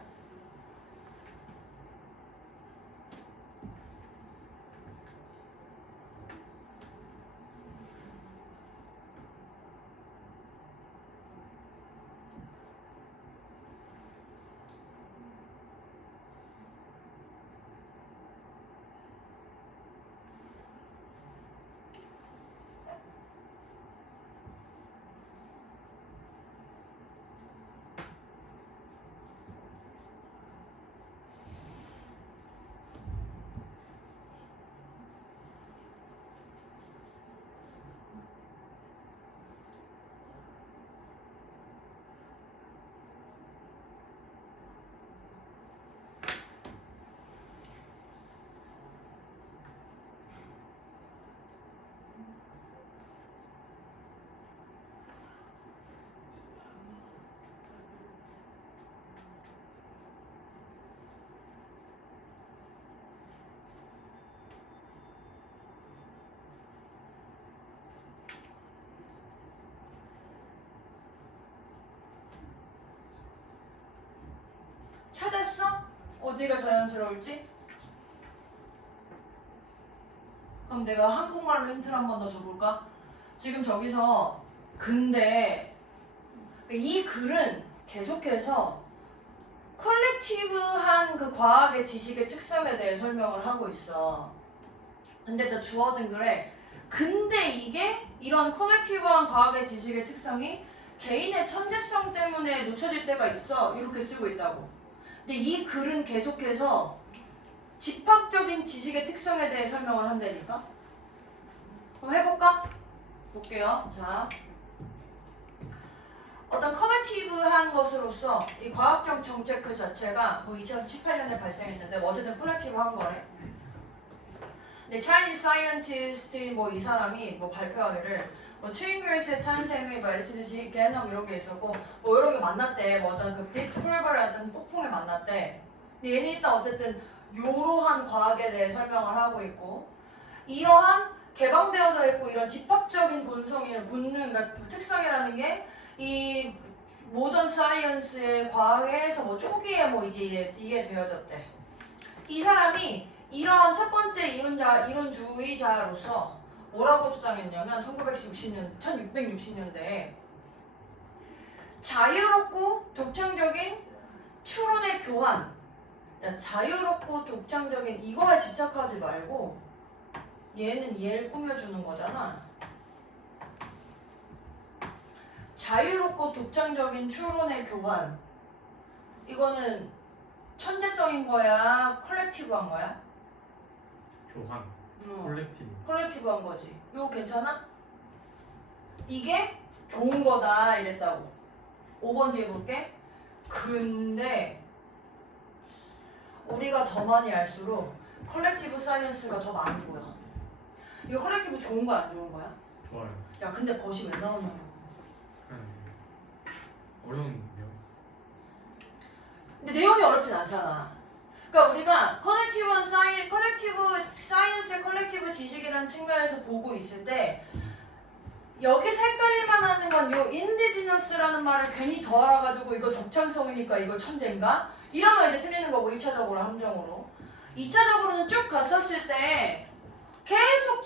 찾았어? 어디가 자연스러울지? 그럼 내가 한국말로 힌트를 한 번 더 줘볼까? 지금 저기서 근데 이 글은 계속해서 컬렉티브한 그 과학의 지식의 특성에 대해 설명을 하고 있어. 근데 저 주어진 글에 근데 이게 이런 컬렉티브한 과학의 지식의 특성이 개인의 천재성 때문에 놓쳐질 때가 있어. 이렇게 쓰고 있다고. 근데 이 글은 계속해서 집합적인 지식의 특성에 대해 설명을 한다니까? 그럼 해볼까? 볼게요. 자, 어떤 컬렉티브한 것으로서 이 과학적 정책 그 자체가 뭐 2018년에 발생했는데 뭐 어쨌든 컬렉티브한 거래. 근데 Chinese scientist 뭐 이 사람이 뭐 발표하기를 뭐 트윙글스의 탄생의 말티지 개념 이런 게 있었고 뭐 이런 게 만났대. 뭐 어떤 그 디스크리버를 어떤 폭풍에 만났대. 근데 얘는 일단 어쨌든 요러한 과학에 대해 설명을 하고 있고 이러한 개방되어져 있고 이런 집합적인 본성이나 본능, 그러니까 특성이라는 게 이 모던 사이언스의 과학에서 뭐 초기에 뭐 이제 이게 되어졌대. 이 사람이 이러한 첫 번째 이론주의자로서 뭐라고 주장했냐면 1660년대에 자유롭고 독창적인 추론의 교환. 야, 자유롭고 독창적인 이거에 집착하지 말고 얘는 얘를 꾸며주는 거잖아. 자유롭고 독창적인 추론의 교환. 이거는 천재성인 거야? 컬렉티브한 거야? 교환. 콜렉티브. 컬렉티브한 거지. 이거 괜찮아? 이게 좋은 거다 이랬다고. 5번 뒤에 볼게. 근데 우리가 더 많이 알수록 컬렉티브 사이언스가 더 많이 보여. 이거 컬렉티브 좋은 거야 안 좋은 거야? 좋아요. 야 근데 벗이 왜 나오냐고. 어려운데요. 근데 내용이 어렵진 않잖아. 그러니까 우리가 컬렉티브 사이언스의 컬렉티브 지식이라는 측면에서 보고 있을 때 여기서 헷갈릴만 하는 건 요 인디지너스라는 말을 괜히 더 알아가지고 이거 독창성이니까 이거 천재인가? 이러면 이제 틀리는 거고 1차적으로 함정으로. 2차적으로는 쭉 갔었을 때 계속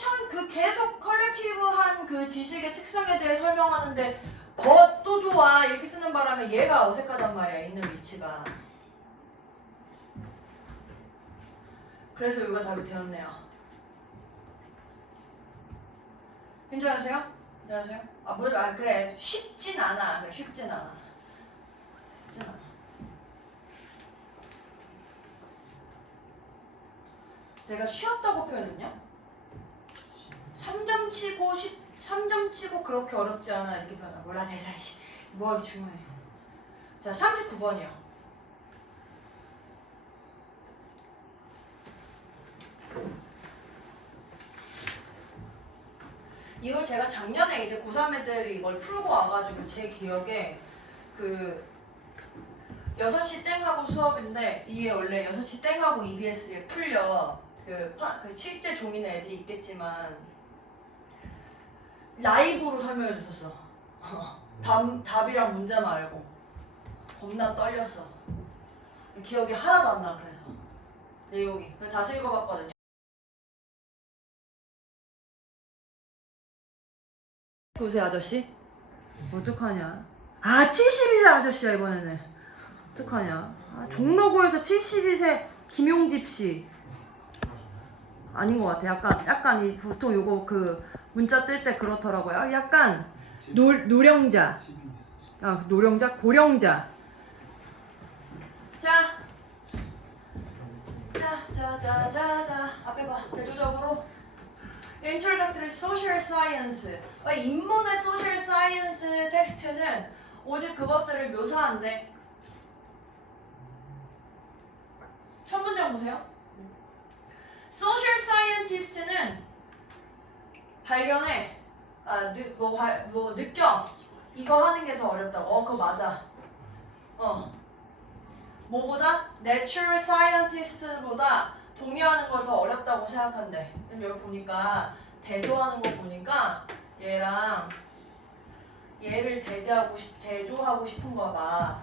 계속 컬렉티브한 그 지식의 특성에 대해 설명하는데 또 좋아 이렇게 쓰는 바람에 얘가 어색하단 말이야 있는 위치가. 그래서 여기가 답이 되었네요. 괜찮으세요? 괜찮으세요? 그래 쉽진 않아. 그래 쉽진 않아. 쉽진 않아. 내가 쉬웠다고 표현했냐? 3점 치고 그렇게 어렵지 않아 이렇게 표현하. 몰라 대사 뭐 중요해. 자 39번이요. 이걸 제가 작년에 이제 고3 애들이 이걸 풀고 와가지고 제 기억에 그 6시 땡하고 수업인데 이게 원래 6시 땡하고 EBS에 풀려. 그 실제 종이는 애들이 있겠지만 라이브로 설명해 줬었어. 답이랑 문제만 알고 겁나 떨렸어. 기억이 하나도 안 나. 그래서 내용이 그래서 다시 읽어봤거든요. 보세요 아저씨. 어떡하냐. 아 72세 아저씨야 이번에는. 어떡하냐. 아, 종로구에서 72세 김용집 씨. 아닌 것 같아. 약간 이 보통 요거 그 문자 뜰 때 그렇더라고요. 아, 약간 노령자. 아 노령자, 고령자. 자, 앞에 봐. 대조적으로 Introductory Social Science. 인문의 Social Science 텍스트는 오직 그것들을 묘사한대. 첫 문장 보세요. Social Scientist는 발견해. 느껴. 이거 하는 게 더 어렵다고. 그거 맞아. 뭐보다? Natural Scientist보다 동의하는 걸 더 어렵다고 생각한대. 그럼 여기 보니까 대조하는 거 보니까 얘랑 얘를 대조하고 싶은가 봐.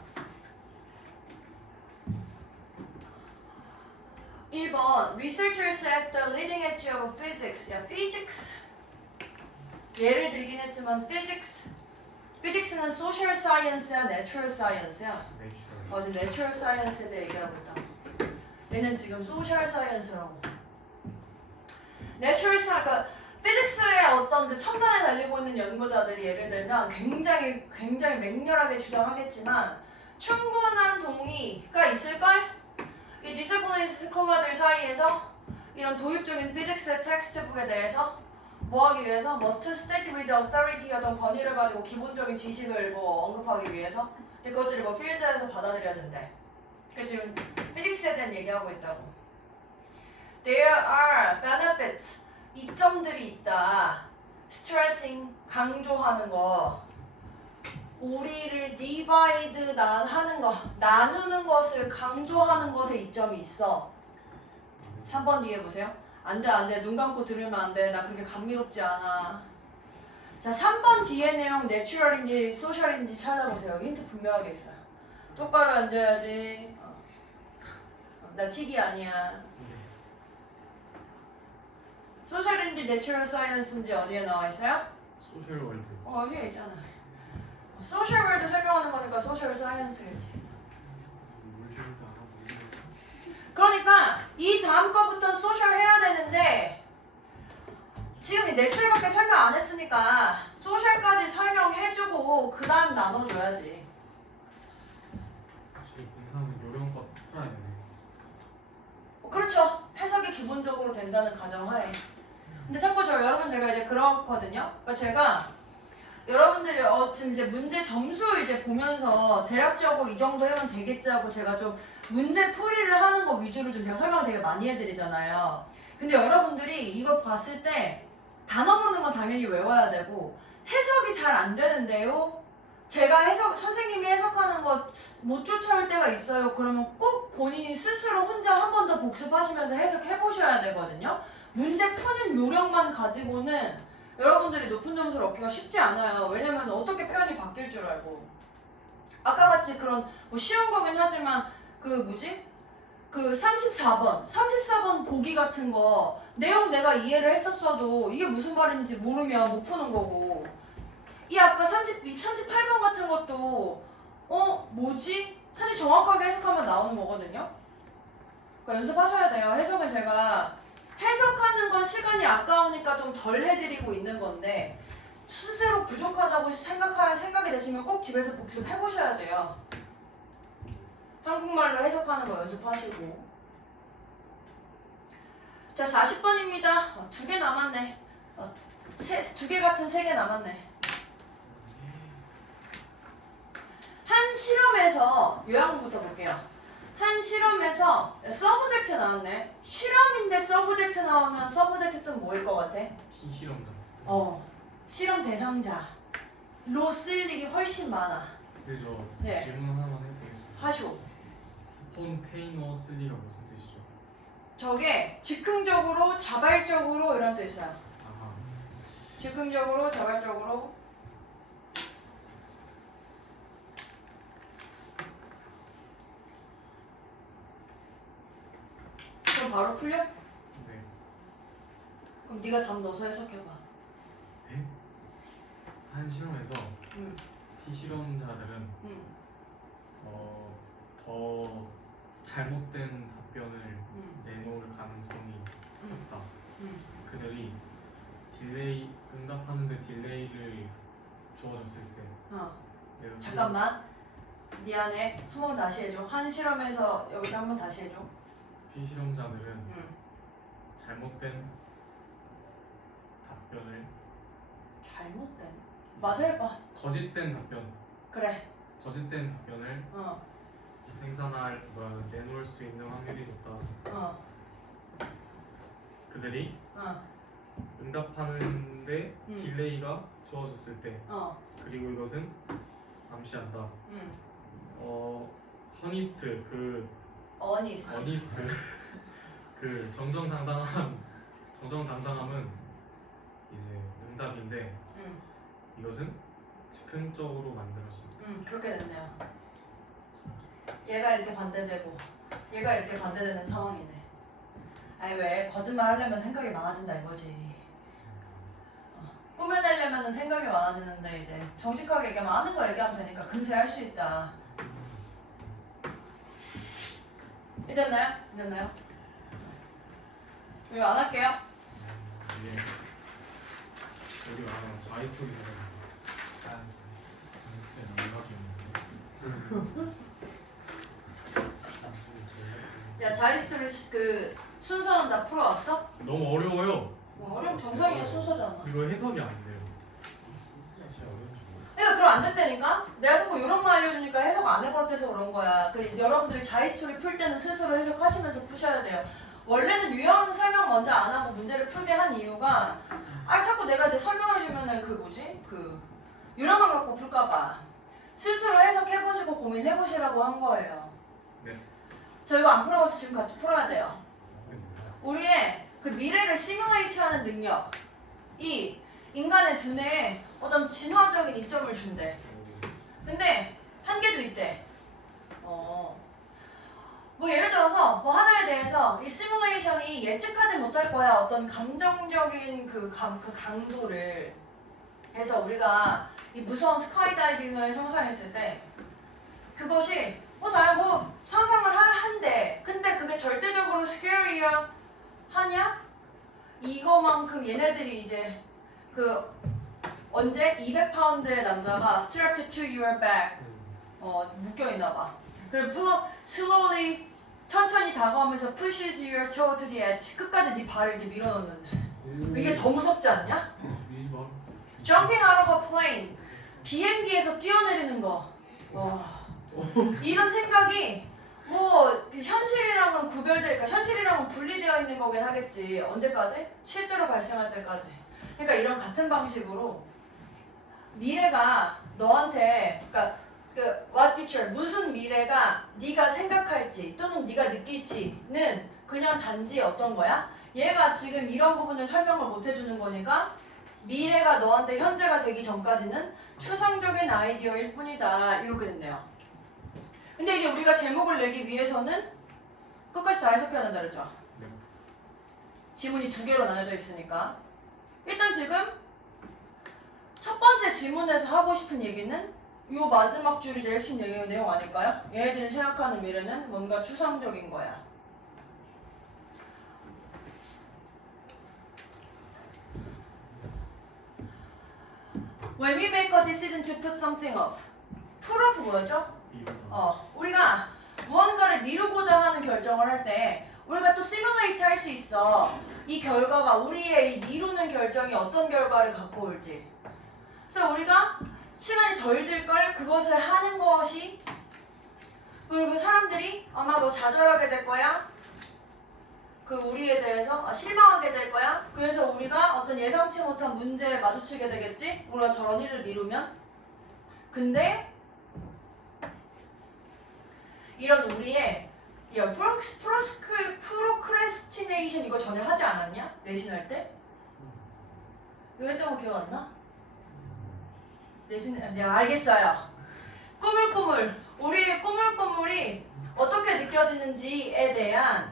1번 Researchers at the leading edge of physics. 야, physics. 예를 들긴 했지만 physics. Physics는 social science야, natural science야. 지금 natural science에 대해 얘기하고 있다. 얘는 지금 social science라고. natural science, 그러니까 physics의 어떤 그 첨단에 달리고 있는 연구자들이 예를 들면 굉장히 맹렬하게 주장하겠지만 충분한 동의가 있을걸? 이 디스플레이 스콜러들 사이에서 이런 도입적인 피직스의 텍스트북에 대해서 뭐 하기 위해서? must state with authority 어떤 권위를 가지고 기본적인 지식을 뭐 언급하기 위해서 근데 그것들이 뭐 필드에서 받아들여진대. 그 지금 피직스에 대한 얘기하고 있다고. There are benefits. 이점들이 있다. stressing 강조하는 거. 우리를 divide 하는 거, 나누는 것을 강조하는 것에 이점이 있어. 3번 뒤에 보세요. 안 돼. 눈 감고 들으면 안 돼. 나 그렇게 감미롭지 않아. 자, 3번 뒤에 내용 내추럴인지 소셜인지 찾아보세요. 힌트 분명하게 있어요. 똑바로 앉아야지. 나 틱이 아니야. 소셜인지 내추럴 사이언스인지 어디에 나와 있어요? 소셜 월드. 여기에 있잖아. 소셜 월드 설명하는 거니까 소셜 사이언스겠지. 그러니까 이 다음 거부터는 소셜 해야 되는데 지금 이 내추럴밖에 설명 안 했으니까 소셜까지 설명해주고 그 다음 나눠줘야지. 저희 공사는 요령껏 풀어야 되네. 그렇죠. 해석이 기본적으로 된다는 가정하에. 근데 자꾸 여러분 제가 이제 그렇거든요. 그러니까 제가 여러분들이 지금 이제 문제 점수 이제 보면서 대략적으로 이 정도 하면 되겠지 하고 제가 좀 문제 풀이를 하는 거 위주로 좀 제가 설명을 되게 많이 해드리잖아요. 근데 여러분들이 이거 봤을 때 단어 부르는 건 당연히 외워야 되고 해석이 잘 안 되는데요. 제가 선생님이 해석하는 거 못 쫓아올 때가 있어요. 그러면 꼭 본인이 스스로 혼자 한 번 더 복습하시면서 해석해 보셔야 되거든요. 문제 푸는 요령만 가지고는 여러분들이 높은 점수를 얻기가 쉽지 않아요. 왜냐면 어떻게 표현이 바뀔 줄 알고. 아까 같이 그런 뭐 쉬운 거긴 하지만 그 34번 보기 같은 거 내용 내가 이해를 했었어도 이게 무슨 말인지 모르면 못 푸는 거고 이 아까 38번 같은 것도 뭐지? 사실 정확하게 해석하면 나오는 거거든요. 그러니까 연습하셔야 돼요. 해석은 제가 해석하는 건 시간이 아까우니까 좀 덜 해드리고 있는 건데 스스로 부족하다고 생각이 되시면 꼭 집에서 복습해보셔야 돼요. 한국말로 해석하는 거 연습하시고. 자, 40번입니다. 2개 남았네. 2개 같은 3개 남았네. 한 실험에서 요약부터 볼게요. 한 실험에서 서브젝트 나왔네. 실험인데 서브젝트 나오면 서브젝트 뜻 뭐일 것 같아? 피실험자. 실험 대상자. 로 쓸 일이 훨씬 많아. 그래서 네. 질문 하나만 해도 되겠습니다. 하쇼. 스폰테이너슬리가 무슨 뜻이죠? 저게 즉흥적으로 자발적으로 이런 뜻이야. 아하. 즉흥적으로, 자발적으로. 그럼 바로 풀려? 네. 그럼 네가 답 넣어서 해석해봐. 네? 한 실험에서 응. 피실험자들은 응. 더 잘못된 답변을 응. 내놓을 가능성이 응. 높다. 응. 그들이 응답하는데 딜레이를 주어졌을 때 예를 들어 잠깐만. 미안해. 한 번 다시 해줘. 한 실험에서 여기다 한 번 다시 해줘. 피실험자들은 응. 잘못된 답변을 잘못된. 맞아 해봐. 거짓된 답변 그래. 거짓된 답변을 어. 내놓을 수 있는 확률이 높다. 어. 그들이 어. 응답하는데 음. 딜레이가 주어졌을 때 어. 그리고 이것은 암시한다. 응. 허니스트 어니스트. 어니스트 그 정정당당함은 이제 응답인데 응. 이것은 즉흥적으로 만들어진. 그렇게 됐네요. 얘가 이렇게 반대되고 얘가 이렇게 반대되는 상황이네. 아니 왜 거짓말 하려면 생각이 많아진다 이거지. 꾸며내려면 생각이 많아지는데 이제 정직하게 얘기하면 아는 거 얘기하면 되니까 금세 할 수 있다. 이랬나요? 이랬나요? 이거 안 할게요. 이게 우리 자리 소리가 야 자이스토리 그 순서는 다 풀어왔어? 너무 어려워요. 뭐 어려운 정상이야 순서잖아. 이거 해석이 안 돼요. 그러니까 그럼 안 된다니까? 내가 자꾸 이런 거 알려주니까 해석 안 해버릇해서 그런 거야. 여러분들이 자이스토리 풀 때는 스스로 해석하시면서 푸셔야 돼요. 원래는 유형 설명 먼저 안 하고 문제를 풀게 한 이유가 자꾸 내가 이제 설명해주면은 유형만 갖고 풀까봐 스스로 해석해보시고 고민해보시라고 한 거예요. 네. 저 이거 안 풀어봐서 지금 같이 풀어야 돼요. 우리의 그 미래를 시뮬레이트하는 능력이 인간의 두뇌에 어떤 진화적인 이점을 준대. 근데 한계도 있대. 뭐 예를 들어서 뭐 하나에 대해서 이 시뮬레이션이 예측하지 못할 거야. 어떤 감정적인 그 강도를 해서 우리가 이 무서운 스카이다이빙을 상상했을 때 그것이 상상을 한대. 근데 그게 절대적으로 스케어리야 하냐? 이거만큼 얘네들이 이제 언제 200파운드의 남자가 strapped to your back 묶여있나봐. 그리고 slowly 천천히 다가오면서 pushes your toe to the edge. 끝까지 네 발을 이렇게 밀어넣는데 이게 더 무섭지 않냐? Jumping out of a plane. 비행기에서 뛰어내리는 거. 이런 생각이 뭐 현실이랑은 그러니까 현실이랑은 분리되어 있는 거긴 하겠지. 언제까지? 실제로 발생할 때까지. 그러니까 이런 같은 방식으로 미래가 너한테 what future 무슨 미래가 네가 생각할지 또는 네가 느낄지는 그냥 단지 어떤 거야? 얘가 지금 이런 부분을 설명을 못 해주는 거니까 미래가 너한테 현재가 되기 전까지는 추상적인 아이디어일 뿐이다. 이렇게 됐네요. 근데 이제 우리가 제목을 내기 위해서는 끝까지 다 해석해야 된다 그랬죠? 네. 지문이 두 개로 나눠져 있으니까 일단 지금 첫 번째 지문에서 하고 싶은 얘기는 이 마지막 줄이 제일 핵심 내용 아닐까요? 얘네들이 생각하는 미래는 뭔가 추상적인 거야. When we make a decision to put something off. put off 뭐였죠? 우리가 무언가를 미루고자 하는 결정을 할 때 우리가 또 시뮬레이트 할 수 있어. 이 결과가 우리의 이 미루는 결정이 어떤 결과를 갖고 올지. 그래서 우리가 시간이 덜 들 걸 그것을 하는 것이 그리고 사람들이 아마 뭐 좌절하게 될 거야. 우리에 대해서 실망하게 될 거야. 그래서 우리가 어떤 예상치 못한 문제에 마주치게 되겠지. 우리가 저런 일을 미루면. 근데 이런 우리의 프로크레스티네이션 이거 전에 하지 않았냐? 내신할 때? 이거 했던 거 기억 안 나? 네, 알겠어요. 꾸물꾸물. 우리의 꾸물꾸물이 어떻게 느껴지는지에 대한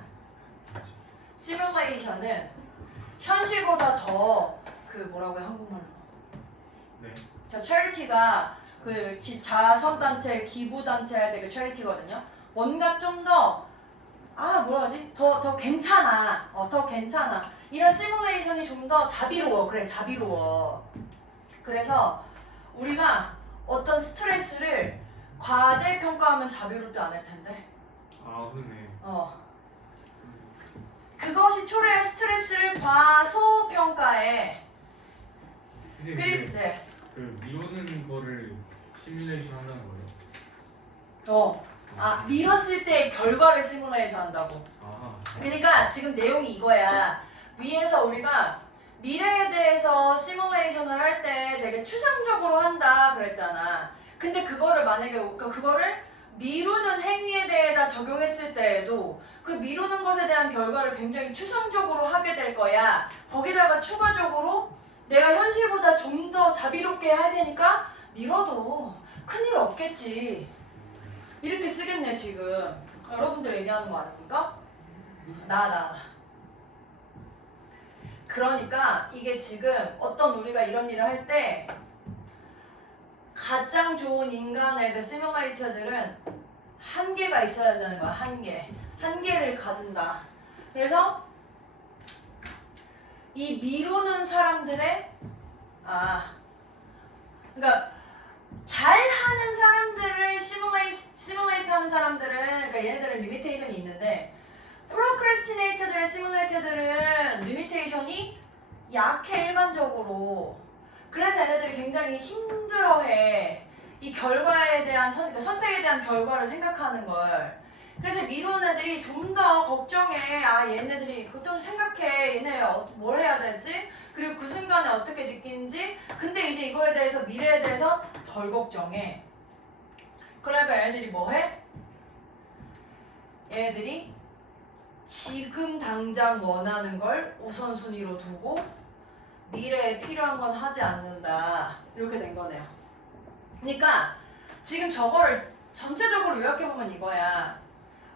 시뮬레이션은 현실보다 더 그 뭐라고요 한국말로? 네. 저 charity가 그 자선단체 기부단체 할 때 그 charity거든요. 뭔가 좀 더 뭐라 하지? 더 괜찮아. 더 괜찮아. 이런 시뮬레이션이 좀 더 자비로워. 그래, 자비로워. 그래서 우리가 어떤 스트레스를 과대평가하면 자비롭지 않을 텐데. 아 그러네. 그것이 초래할 스트레스를 과소평가해. 선생님 네. 그 미루는 거를 시뮬레이션 한다는 거예요? 미뤘을 때 결과를 시뮬레이션 한다고. 아. 그러니까 지금 내용이 이거야. 위에서 우리가 미래에 대해서 시뮬레이션을 할 때 되게 추상적으로 한다 그랬잖아. 근데 그거를 만약에 그거를 미루는 행위에 대해다 적용했을 때에도 그 미루는 것에 대한 결과를 굉장히 추상적으로 하게 될 거야. 거기다가 추가적으로 내가 현실보다 좀 더 자비롭게 할 테니까 미뤄도 큰일 없겠지. 이렇게 쓰겠네 지금. 여러분들 얘기하는 거 아닙니까? 나. 그러니까 이게 지금 어떤 우리가 이런 일을 할 때 가장 좋은 인간의 그 시뮬레이터들은 한계가 있어야 된다는 거야. 한계를 가진다. 그래서 이 미루는 사람들의 그러니까 잘하는 사람들을 시뮬레이트 하는 사람들은 그러니까 얘네들은 리미테이션이 있는데 프로크래스티네이터들의 시뮬레이터들은 리미테이션이 약해 일반적으로. 그래서 얘네들이 굉장히 힘들어해. 이 결과에 대한 그러니까 선택에 대한 결과를 생각하는 걸. 그래서 미루는 애들이 좀 더 걱정해. 얘네들이 좀 생각해. 얘네 뭘 해야 되지? 그리고 그 순간에 어떻게 느끼는지. 근데 이제 이거에 대해서 미래에 대해서 덜 걱정해. 그러니까 얘네들이 뭐 해? 얘네들이 지금 당장 원하는 걸 우선순위로 두고 미래에 필요한 건 하지 않는다. 이렇게 된 거네요. 그러니까 지금 저거를 전체적으로 요약해보면 이거야.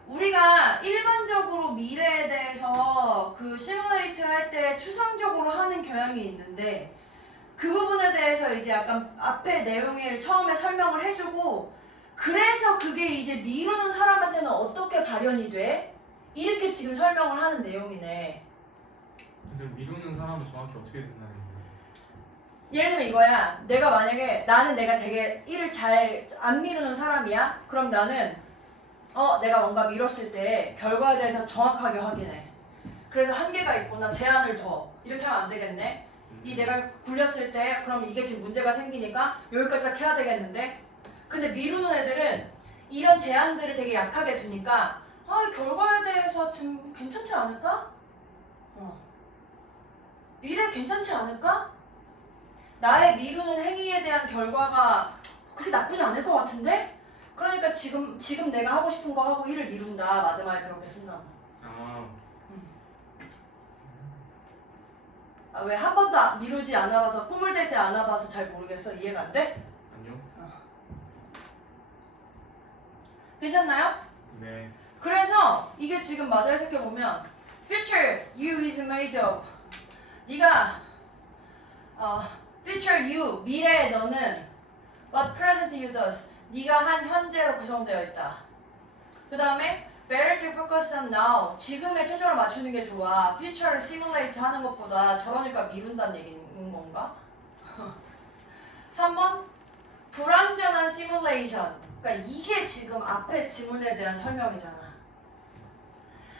우리가 일반적으로 미래에 대해서 그 시뮬레이트를 할 때 추상적으로 하는 경향이 있는데 그 부분에 대해서 이제 약간 앞에 내용을 처음에 설명을 해주고 그래서 그게 이제 미루는 사람한테는 어떻게 발현이 돼? 이렇게 지금 설명을 하는 내용이네. 그래서 미루는 사람은 정확히 어떻게 된다는 거예요? 예를 들면 이거야. 내가 만약에 내가 되게 일을 잘 안 미루는 사람이야? 그럼 나는 내가 뭔가 미뤘을 때 결과에 대해서 정확하게 확인해. 그래서 한계가 있구나. 제한을 둬. 이렇게 하면 안 되겠네. 내가 굴렸을 때 그럼 이게 지금 문제가 생기니까 여기까지 딱 해야 되겠는데. 근데 미루는 애들은 이런 제한들을 되게 약하게 두니까 결과에 대해서 좀 괜찮지 않을까? 미래 괜찮지 않을까? 나의 미루는 행위에 대한 결과가 그렇게 나쁘지 않을 것 같은데? 그러니까 지금 내가 하고 싶은 거 하고 일을 미룬다. 마지막에 그렇게 쓴다. 왜 한 번도 미루지 않아봐서 꿈을 대지 않아봐서 잘 모르겠어. 이해가 안 돼? 아니요. 괜찮나요? 네. 그래서 이게 지금 마저 해석해보면 Future you is made of 네가 Future you 미래의 너는 What present you does 네가 한 현재로 구성되어 있다. 그 다음에 Better to focus on now 지금에 초점을 맞추는 게 좋아. Future를 simulate 하는 것보다 저러니까 미룬다는 얘기인 건가? 3번 불완전한 시뮬레이션. 그러니까 이게 지금 앞에 지문에 대한 설명이잖아.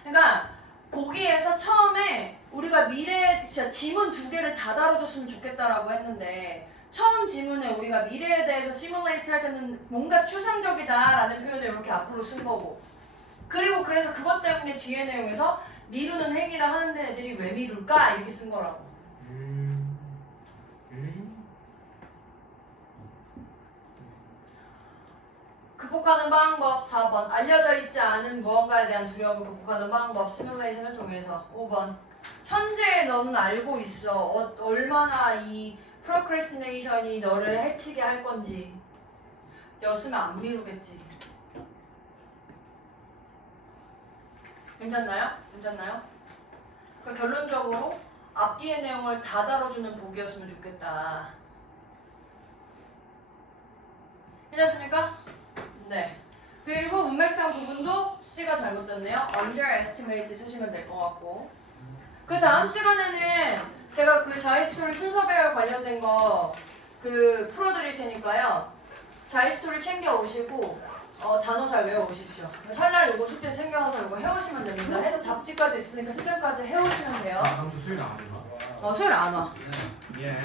그러니까 보기에서 처음에 우리가 미래 지문 2개를 다 다뤄줬으면 좋겠다라고 했는데 처음 지문에 우리가 미래에 대해서 시뮬레이트 할 때는 뭔가 추상적이다라는 표현을 이렇게 앞으로 쓴 거고 그리고 그래서 그것 때문에 뒤에 내용에서 미루는 행위를 하는 애들이 왜 미룰까? 이렇게 쓴 거라고. 극복하는 방법 4번 알려져 있지 않은 무언가에 대한 두려움을 극복하는 방법 시뮬레이션을 통해서 5번 현재 너는 알고 있어. 얼마나 이 procrastination이 너를 해치게 할 건지. 였으면 안 미루겠지. 괜찮나요? 괜찮나요? 그러니까 결론적으로 앞뒤의 내용을 다 다뤄주는 복이었으면 좋겠다. 괜찮습니까? 네. 그리고 문맥상 부분도 C가 잘못됐네요. underestimate 쓰시면 될 것 같고. 그 다음 시간에는 제가 그 자이스토리 순서 배열 관련된 거 그 풀어드릴 테니까요. 자이스토리 챙겨 오시고 단어 잘 외워 오십시오. 설날 이거 숙제 챙겨와서 이거 해오시면 됩니다. 해서 답지까지 있으니까 숙제까지 해오시면 돼요. 다음 주 수요일 안 오나? 수요일 안 와. 예.